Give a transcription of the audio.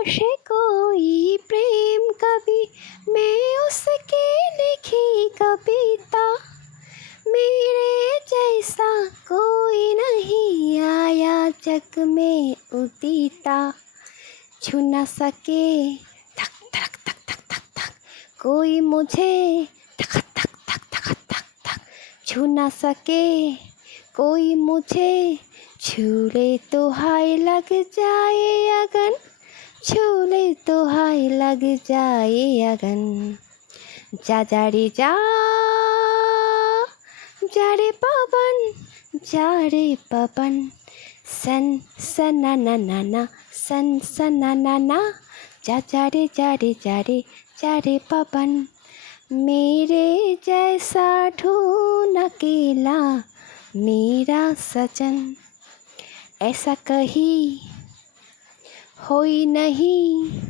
आशे कोई प्रेम कवि, मैं उसके लिखी कविता। मेरे जैसा कोई नहीं आया जग में उदिता। छू न सके धक धक धक धक धक धक कोई मुझे, धक धक धक धक धक धक छू न सके कोई मुझे। छू ले तो हाय लग जाए अगन, छू ले तो हाय लग जाए अगन। जा जा रे जा, जा रे पवन, जा रे पवन। सन सना ना ना ना, सन सना ना ना। जा जा रे जा रे जा रे, जा रे पवन। मेरे जैसा ढूंढ अकेला मेरा सजन, ऐसा कहीं होई नहीं